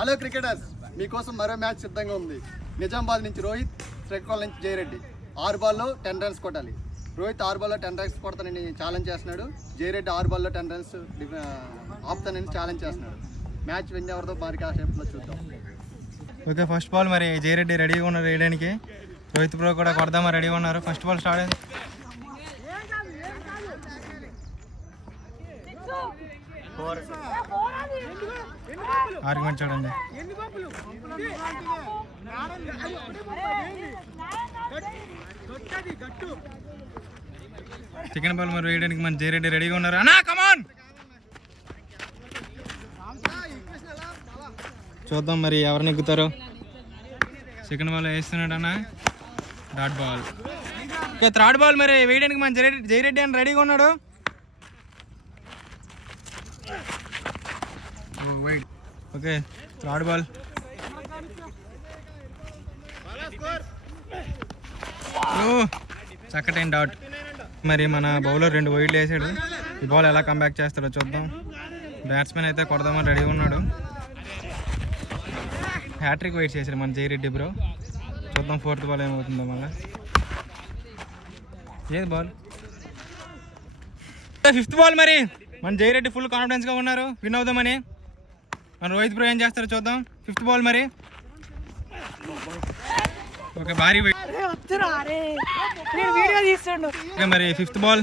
Hello cricketers, మీకోసం మరో match సిద్ధంగా ఉంది. నిజామాబాద్ నుంచి రోహిత్, శ్రీకాకుళం నుంచి జయరెడ్డి 6 బాల్లో 10 రన్స్ కొట్టాలి. రోహిత్ 6 బాల్లో 10 రన్స్ కొడతానని ఛాలెంజ్ చేస్తున్నాడు. జయరెడ్డి 6 బాల్లో 10 రన్స్ ఆపుతానని ఛాలెంజ్ చేస్తున్నాడు. మ్యాచ్ విన్ ఎవరితో మరి కాసేపులో చూద్దాం. ఓకే, ఫస్ట్ బాల్ మరి జయరెడ్డి రెడీగా ఉన్నారు వేయడానికి. రోహిత్ బ్రో కూడా కొడదామా రెడీగా ఉన్నారు. ఫస్ట్ బాల్ స్టార్ట్ అయింది. ఆర్గ్యుమెంట్ చూడండి. సెకండ్ బాల్ మరి వేయడానికి మన జయరెడ్డి రెడీగా ఉన్నారు. అన్నా కమాన్, చూద్దాం మరి ఎవరు నెగ్గుతారో. సెకండ్ బాల్ వేస్తున్నాడు అన్న, third ball. Okay, third ball మరి వేయడానికి మన జయరెడ్డి అని రెడీగా ఉన్నాడు. Okay, third ball. చక్కటైన డాట్. మరి మన బౌలర్ 2 వైడ్లు వేసాడు. ఈ బాల్ ఎలా కంబ్యాక్ చేస్తాడో చూద్దాం. బ్యాట్స్మెన్ అయితే కొడదామని రెడీగా ఉన్నాడు. హ్యాట్రిక్ వైట్ చేశాడు మన జయరెడ్డి బ్రో. చూద్దాం ఫోర్త్ బాల్ ఏమవుతుందో. మళ్ళీ ఏది బాల్, ఫిఫ్త్ బాల్. మరి మన జయరెడ్డి ఫుల్ కాన్ఫిడెన్స్గా ఉన్నారు విన్ అవుదామని. మన రోహిత్ బ్రో ఏం చేస్తారో చూద్దాం. ఫిఫ్త్ బాల్ మరి. ఓకే, భారీ ఓకే మరి ఫిఫ్త్ బాల్.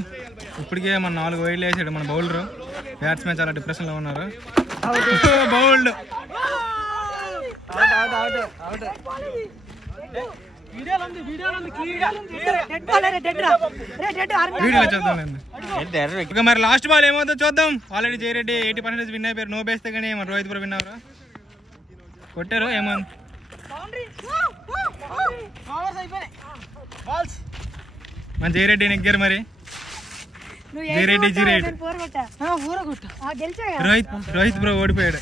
ఇప్పటికే మన 4 వైడ్లు వేసాడు మన బౌలర్. బ్యాట్స్మెన్ చాలా డిప్రెషన్లో ఉన్నారు. బౌల్డ్. ఓకే, మరి లాస్ట్ బాల్ ఏమవుతుందో చూద్దాం. ఆల్రెడీ జయరెడ్డి 80% విన్ అయిపోయారు. నో బేస్తే కానీ మన రోహిత్ బ్రో విన్ అవ్వరు. కొట్టారు ఏమో. మన జయరెడ్డి నెగ్గారు మరి. జయరెడ్డి రోహిత్ బ్రో ఓడిపోయాడు.